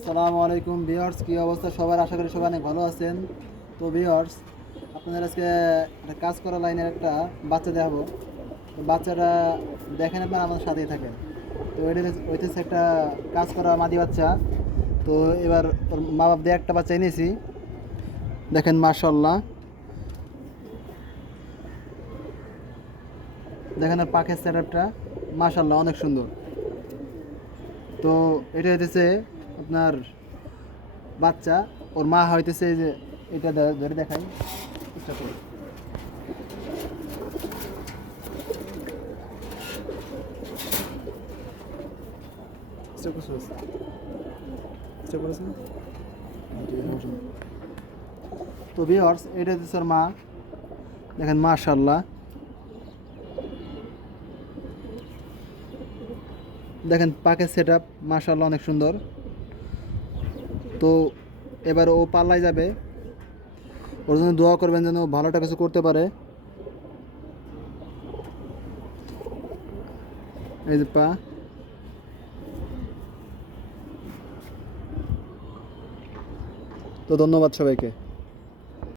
আসসালামু আলাইকুম ভিউয়ার্স, কী অবস্থা সবার? আশা করি সবাই অনেক ভালো আছেন। তো ভিউয়ার্স, আপনাদের আজকে একটা কাজ করা লাইনের একটা বাচ্চা দেখাবো। তো বাচ্চাটা দেখেন, আপনারা আমাদের সাথেই থাকেন। তো ওইটাছে একটা কাজ করা মাদি বাচ্চা। তো এবার ওর মা বাপ দিয়ে একটা বাচ্চা এনেছি। দেখেন মাশাআল্লাহ, দেখেন ওর পাখের সেট আপটা মাশাআল্লাহ অনেক সুন্দর। তো এটা হইতেছে আপনার বাচ্চা, ওর মা হইতেছে যে এটা ধরে দেখাই চেষ্টা করি। চেষ্টা করছো? চেষ্টা করেছে না? তো ভিউয়ার্স, এটা হচ্ছে ওর মা। দেখেন মাশাআল্লাহ, দেখেন পাকের সেট আপ মাশাআল্লাহ অনেক সুন্দর। তো এবার ও পাল্লায় যাবে, ওর জন্য দোয়া করবেন যেন ও ভালোটা কিছু করতে পারে। এই যে পা। তো ধন্যবাদ সবাইকে।